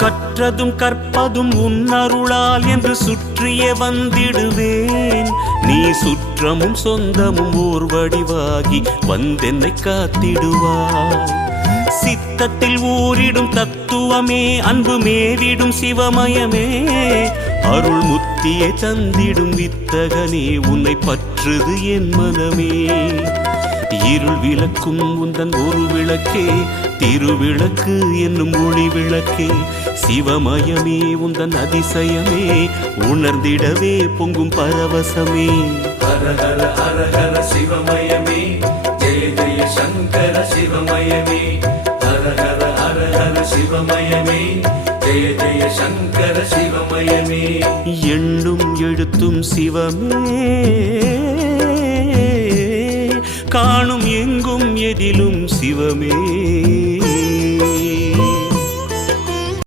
கற்றதும் கற்பதும் உன்னருளால் என்று சுற்றியே வந்திடுவேன். நீ சுற்றமும் சொந்தமும் ஓர் வடிவாகி வந்தென்னை காத்திடுவாய். சித்தத்தில் ஊரிடும் தத்துவமே, அன்பு மேவிடும் சிவமயமே, அருள் முத்தியை தந்திடும் வித்தகனே, உன்னை பற்றுது என் மனமே. இருள் விளக்கும் உந்தன் ஒரு விளக்கே, திருவிளக்கு என்னும் ஒளி விளக்கே, சிவமயமே உந்தன் அதிசயமே, உணர்ந்திடவே பொங்கும் பரவசமே. ஹர ஹர ஹர ஹர சிவமயமே, ஜெய ஜெய சங்கர சிவமயமே. ஹர ஹர ஹர ஹர சிவமயமே, ஜெய ஜெய சங்கர சிவமயமே. எண்ணும் எழுத்தும் சிவமே, காணும் எங்கும் எதிலும் சிவமே.